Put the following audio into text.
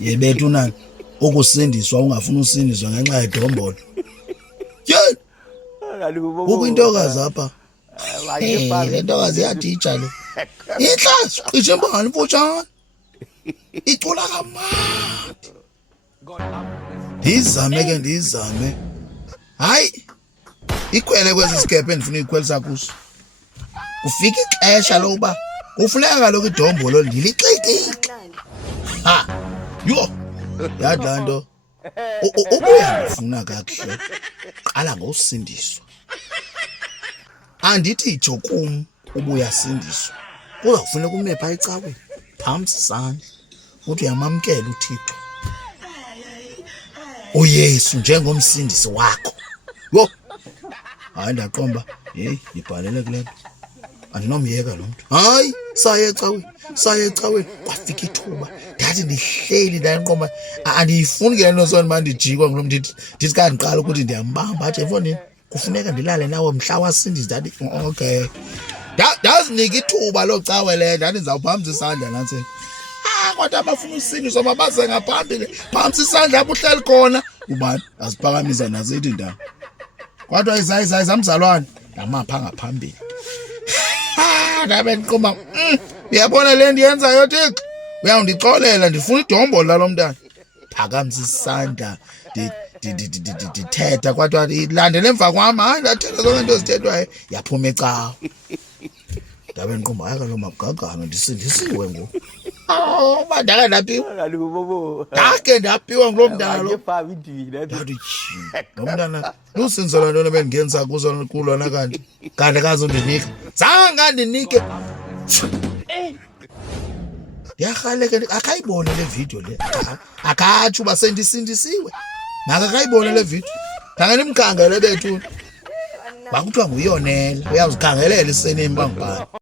Yebethu nani ukusindiswa ungafuna usindiswa ngenxa yedombolo. Yey! Kukho intokazi apha. Le ntokazi iyadija le. Inhla siqishe embangani mfutshane. Icula kamandi. Ndizame. Hayi. Ikhwele kwesi sikephe endifuna ikhwelisa kuso. Kufika ixesha lokuba kufuneka kaloku idombolo ndilixikike. Ha. Yho. Yadla nto. Ubuya ndifuna kakuhle. Qala ngosindiswa. Andithi ijokum ubuya sindiswa. Kuzawufuneka ume phaa ecaweni. Phamsi isandla. Uthi uyamamkela uThixo. uYesu njengomsindisi wakho. Yho. Hayi ndaqomba. Hey, ibhalele kule nto. Andinomyeka lo mntu. Hayi, saya ecaweni. Kwafika ithuba. Ndathi ndihleli ndanqoma andiyifuni ke nto sona mandijikwa ngulo mntu ndithi ka ndiqala ukuthi ndiyambamba athi efondini kufuneka ndilale nawe mhla wasindisa ndathi okay. Ndazinika ithuba locawe le ndathi ndizawuphamisa isandla nantseni. Kodwa abafuna usindiswa mabaze ngaphambili. Phamisa isandla apho uhleli khona. Ubani aziphakamisa nazithi ndawo. Kodwa izayi zamzalwane ndamapha ngaphambili. Ndabe ndiqomba uyabona le ndiyenzayo Thixo. Uyawundixolela ndifuna idombolo lalo mntana. Phakamisa isandla ndithetha kodwa ilandele emva kwami. Hayi ndathetha zonke into ezithethwayo yaphuma ecawa. Ndabe ndiqomba hayi kaloku mabugagana ndisindisiwe ngoku. Uba ndake ndapiwa ngulo mntana lo. Lo mntana lusinzo lwa ntona bendingenza kulona kanti kazundinika. Zange andinike. Ndiyarhaleka akayibone le video le. Akatsho uba sendisindisiwe. Makakayibone le video. Khange nimkhangele bethu. Bakuthiwa nguyonela. Uyazikhangelela iseneni bangubani.